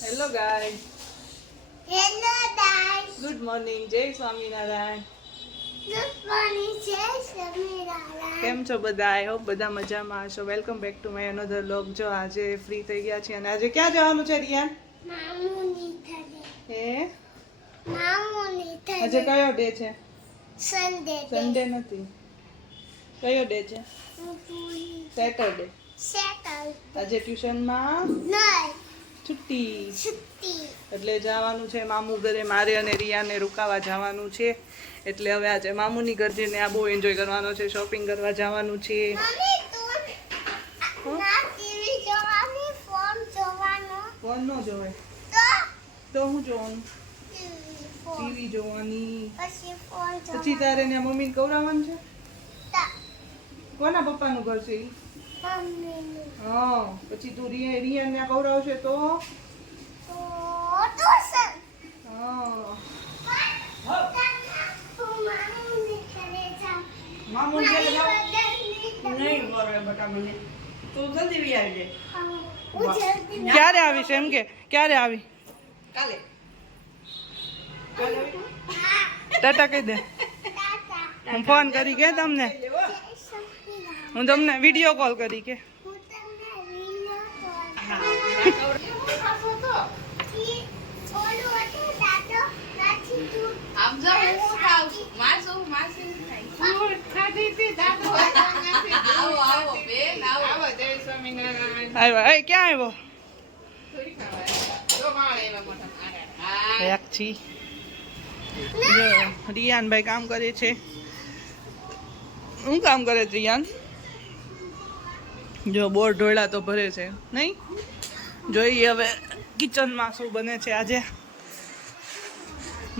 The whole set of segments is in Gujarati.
Hello guys. Hello guys. Good morning. જય સ્વામિનારાયણ. ગુડ મોર્નિંગ જય સ્વામિનારાયણ. કેમ છો બધા? આઈ હોપ બધા મજામાં હશો. Welcome back to my another vlog. જો આજે ફ્રી થઈ ગયા છીએ અને આજે ક્યાં જવાનું છે રિયાન? મામુની થડે. હે મામુની થડે. આજે કયો ડે છે? સન્ડે. સન્ડે નથી. કયો ડે છે? સેટરડે. સેટલ. આજે ટ્યુશનમાં નહીં. છુટ્ટી. છુટ્ટી. એટલે જવાનું છે મામુ ઘરે. મારે અને રિયાને રોકાવા જવાનું છે. એટલે હવે આજે મામુની ઘર જઈને આ બહુ એન્જોય કરવાનો છે. શોપિંગ કરવા જવાનું છે. મમ્મી તું ના ટીવી જોવાની ફોન જોવાનો ફોન ન જોવાય તો તો હું જોવાનું? ફોન ટીવી જોવાની. પછી ફોન પછી તારે ને મમ્મીને કવરાવવાનું છે. તા કોના પપ્પાનું ઘર છે ઈ? મમ્મી હા. પછી તું રિયાને ત્યાં કવરાવશે તો? તો ટ્યુશન હા. મામુની થડે જાવ. મામુ ઘરે જાવ? નહીં નહીં બરે બટા મને. તું જલ્દી વી આવી જાય. હું જલ્દી ક્યારે આવીશ એમ કે? ક્યારે આવી? કાલે ટાટા કહી દે. ટાટા. હું ફોન કરી કે તમને? જય સ્વામિનારાયણ. હું તમને વિડીયો કોલ કરી કે? હું તમને વિડિયો કોલ ખાશો તો ઈ ઓલું હતું દાદો નાચી તું આમ જો હું ખાવ માસું માસી આવો આવો બેન આવો જય સ્વામિનારાયણ. આવ્યો. એ ક્યાં આવ્યો? જો માળ એવા મોટા હા એક છી. જો રિયાનભાઈ કામ કરે છે. શું કામ કરે છે રિયાન? જો બોર ઢોળા તો ભરે છે નહીં? જોઈએ હવે કિચનમાં શું બને છે આજે.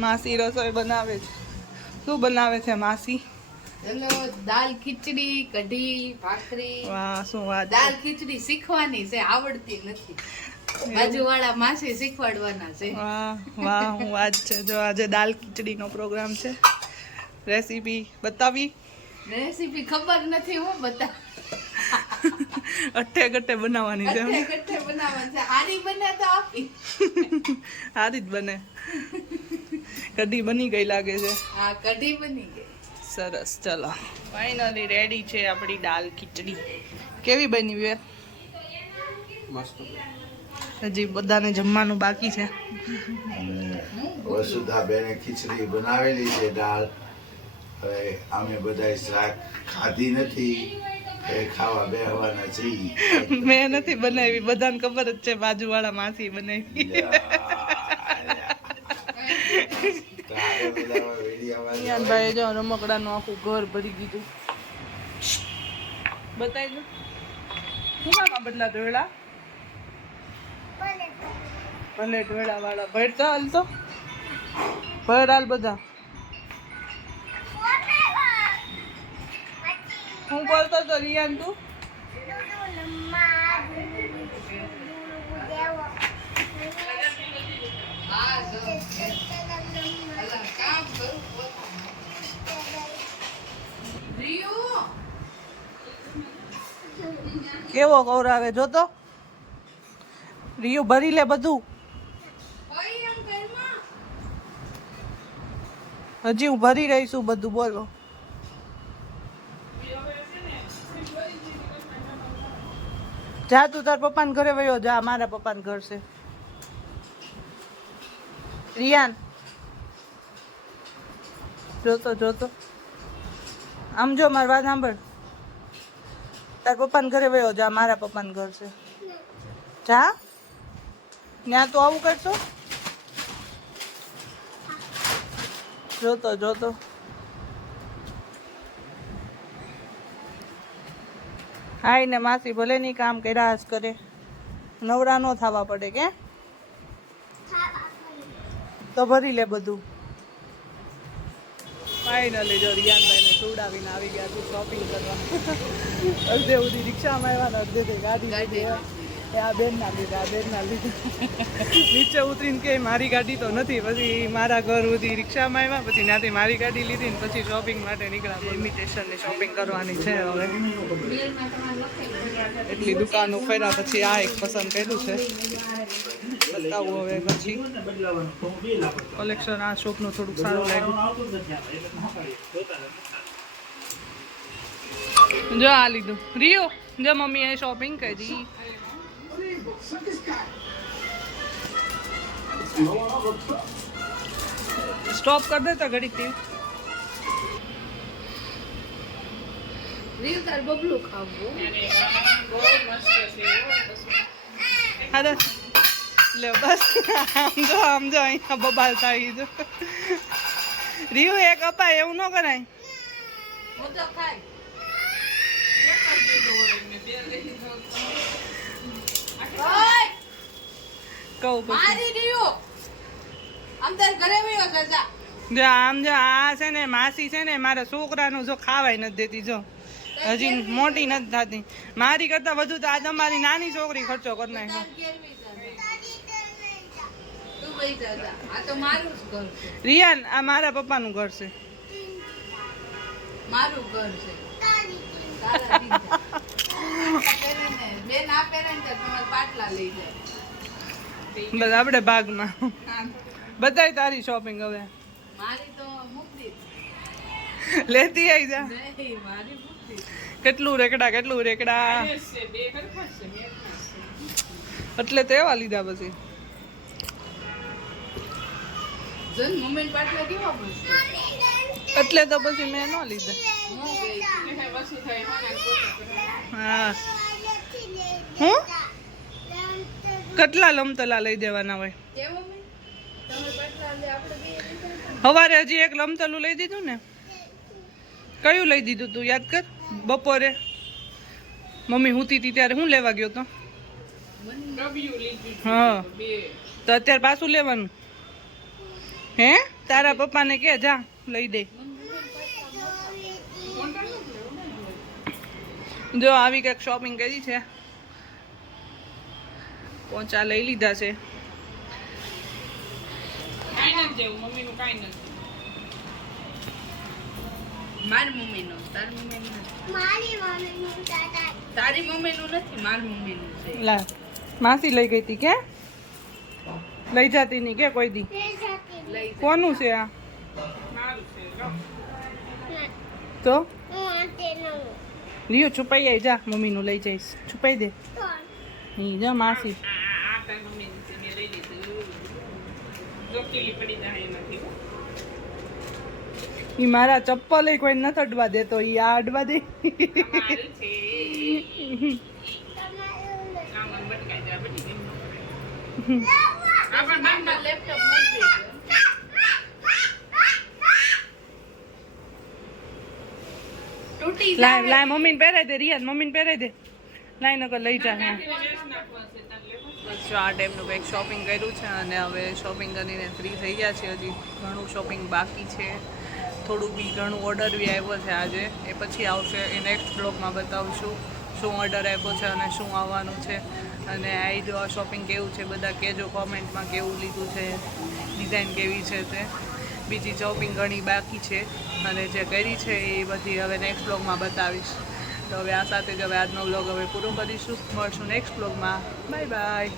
માસી રસોઈ બનાવે છે. શું બનાવે છે માસી? ચલો દાલ ખીચડી કઢી ભાખરી વાહ શું વાત છે. દાલ ખીચડી શીખવાની છે આવડતી નથી બાજુવાળા માસી શીખવાડવાના છે વાહ વાહ હું વાત છે. જો આજે દાલ ખીચડીનો પ્રોગ્રામ છે. રેસીપી બતાવી? રેસીપી ખબર નથી હું બતા અઠ્ઠે ગઠ્ઠે બનાવવાની છે. કટ્ટે કટ્ટે બનાવવાનું છે હારી બને તો આપી સારી જ બને. કઢી બની ગઈ લાગે છે. હા કઢી બની ગઈ સરસ. ચલો ફાઇનલી રેડી છે આપણી દાલ ખીચડી. કેવી બની બે? હજી બધાને જમવાનું બાકી છે. વસુધાબેને ખીચડી બનાવેલી છે દાળ. હવે અમે બધા શાક ખાધી નથી એ ખાવા બેહવાના છીએ. મેં નથી બનાવી, બધાને ખબર જ છે. બાજુવાળા માસી બનાવી. તારે બધા વિડીયોમાં ભાઈ જો રમકડાનું આખું ઘર ભરી દીધું. બતાવી દો. શું કામ આ બદલા ઢોળા? બોલે ભલે ઢોળા વાળા ભરતા હાલ તો ભર હાલ બધા. હું બોલતો તો રિયાન તું? હા જો અલા કામ કરું રિયુ કેવો કવરાવે જો તો. રિયુ ભરી લે બધું. ઓય એમ ઘરમાં હજી હું ભરી રહી છું બધું. બોલો. જા તું તાર પપ્પાને ઘરે વયો જા. મારા પપ્પાને ઘર છે. રિયાન જોતો જોતો આમ જો મારી વાત સાંભળ. તાર પપ્પાને ઘરે વયો જા. મારા પપ્પાને ઘર છે. જા ત્યાં તો આવું કરશો. જોતો જોતો હાય ને માસી ભલે નહીં કામ કર્યા જ કરે. નવરા નો થવા પડે કે? તો ભરી લે બધું. ફાઇનલી જો રિયાનભાઈને સુવડાવીને આવી ગયા તું શોપિંગ કરવા. અડધે સુધી રિક્ષામાં આવ્યા ને અડધે ગાડી ગાડી. આ બેનના લીધે નીચે ઉતરીને કે મારી ગાડી તો નથી, પછી મારા ઘર સુધી રિક્ષામાં આવ્યા, પછી ત્યાંથી મારી ગાડી લીધી ને પછી શોપિંગ માટે નીકળ્યા. ઇમિટેશનની શોપિંગ કરવાની છે હવે. એટલી દુકાનો ફર્યા પછી આ એક પસંદ કર્યું છે, બતાવું હવે પછી કલેક્શન. આ શોપનું થોડુંક સારું લાગ્યું. જો આ લીધું રિયો, જો મમ્મીએ શોપિંગ કરી. સ્ટોપ કર દે તો ઘડીક થી. રીલ તાર બબલું ખાવું હા લે બસ. આમ જો અહીંયા બબાલ થાય. જો રિયો એક અપાય એવું ન કરાય. હું તો ખાઈ કહું પછી મારી રહ્યો આમ તાર ઘરે વયો જજા. જો આમ જો આ છે ને માસી છે ને મારા છોકરાનું જો ખાવાય નથી દેતી. જો હજી મોટી નથી થતી. મારી કરતા વધુ તો આ તમારી નાની છોકરી ખર્ચો કરી નાખે. તાર ઘેર વઈ જા. તું વઈ જજા. આ તો મારું જ ઘર છે, રિયાન આ મારા પપ્પાનું ઘર છે. મારું ઘર છે. તારા દીકરા. બેન આ પેરેન્ટ તમારા પાટલા લઈ જાય. બસ આપણે ભાગમાં બધાય તારી શોપિંગ હવે મારી તો મુક્તિ લેતી આવી જા. નહીં, મારી મુક્તિ કેટલું રેકડા એટલે તો એવા લીધા. પછી જન મમ્મી પાટલા કેવા પડશે. એટલે તો પછી મેં ન લીધા. હું ગઈ હા હું કેટલા લમતલા લઈ દેવાના હોય. કે મમ્મી તમે પાટલા લે આપણે બે લીધા. સવારે હજી એક લમતલું લઈ દીધું ને. કયું લઈ દીધું તું યાદ કર. બપોરે મમ્મી હુતી હતી ત્યારે હું લેવા ગયો તો. હા તો અત્યારે પાછું લેવાનું હે. તારા પપ્પાને કે જા લઈ દે. જો આવી કંઈક શોપિંગ કરી છે. પોચા લઈ લીધા છે. મારી મમ્મીનું, તારી મમ્મીનું નથી. તારી મમ્મીનું નથી, મારી મમ્મીનું છે. લા માસી લઈ ગઈ હતી કે લઈ જતી નહીં કે કોઈ દી. લઈ જા. કોનું છે આ તો રિયો છુપાઈ આવી જા. મમ્મીનું લઈ જઈશ. છુપાઈ દે. ઈ જા માસી. ઈ મારા ચપ્પલ કોઈ નથી અડવા દેતો. ઈ આ અડવા દે. લેપટોપ નથી. તૂટી લાય જાય. લાય મમ્મીને પહેરાઈ દે. રિયાન મમ્મીને પહેરાઈ દે. લાય નકર લઈ જા. હા બસ જો આ ટાઈમનું કંઈક શોપિંગ કર્યું છે અને હવે શોપિંગ કરીને ફ્રી થઈ ગયા છે. હજી ઘણું શોપિંગ બાકી છે. થોડું બી ઘણું ઓર્ડર બી આવ્યો છે આજે. એ પછી આવશે. એ નેક્સ્ટ બ્લોગમાં બતાવશું શું ઓર્ડર આપ્યો છે અને શું આવવાનું છે. અને આવી જો આ શોપિંગ કેવું છે બધા કહેજો કોમેન્ટમાં. કેવું લીધું છે, ડિઝાઇન કેવી છે તે. બીજી શોપિંગ ઘણી બાકી છે અને જે કરી છે એ બધી હવે નેક્સ્ટ બ્લોગમાં બતાવીશ. તો હવે આ સાથે જ હવે આજનો બ્લોગ હવે પૂરો કરીશું. મળશું નેક્સ્ટ બ્લોગમાં. Bye bye.